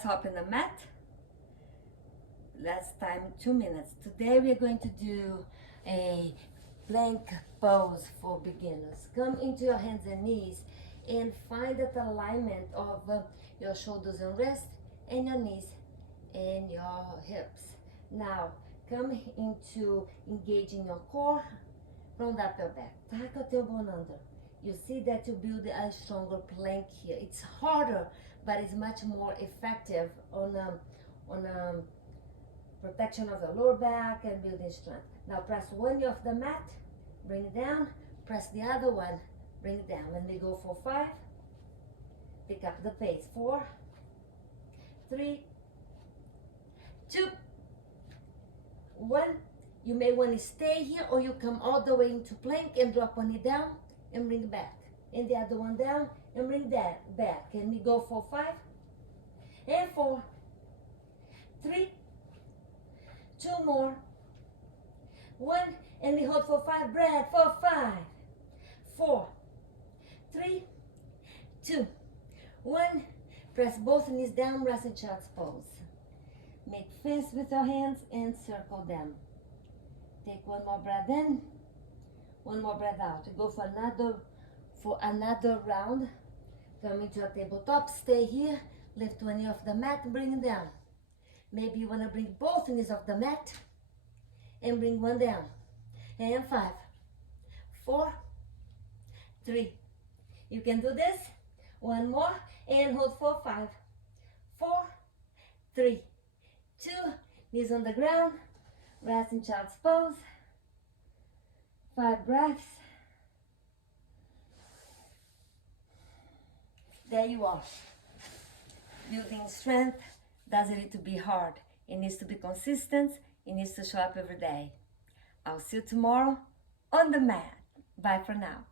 let's hop in the mat. Last time 2 minutes. Today we are going to do a plank pose for beginners. Come into your hands and knees and find that alignment of your shoulders and wrists and your knees and your hips. Now come into engaging your core, round up your back, taca o tailbone under. You see that you build a stronger plank here. It's harder, but it's much more effective on protection of the lower back and building strength. Now press one knee off the mat, bring it down, press the other one, bring it down. When we go for 5, pick up the pace. 4, 3, 2, 1. You may want to stay here, or you come all the way into plank and drop one knee down and bring it back. And the other one down and bring that back. And we go for 5 and 4, 3, 2 more, 1, and we hold for 5, breath for 5, 4, 3, 2, 1. Press both knees down, resting child's pose. Make fists with your hands and circle them. Take one more breath in, one more breath out. Go for another round. Come into a tabletop, stay here, lift one knee off the mat, bring it down. Maybe you want to bring both knees off the mat and bring one down. And 5, 4, 3. You can do this. One more and hold for 5, 4, 3, 2. Knees on the ground. Rest in child's pose. 5 breaths. There you are. Building strength doesn't need to be hard. It needs to be consistent. It needs to show up every day. I'll see you tomorrow on the mat. Bye for now.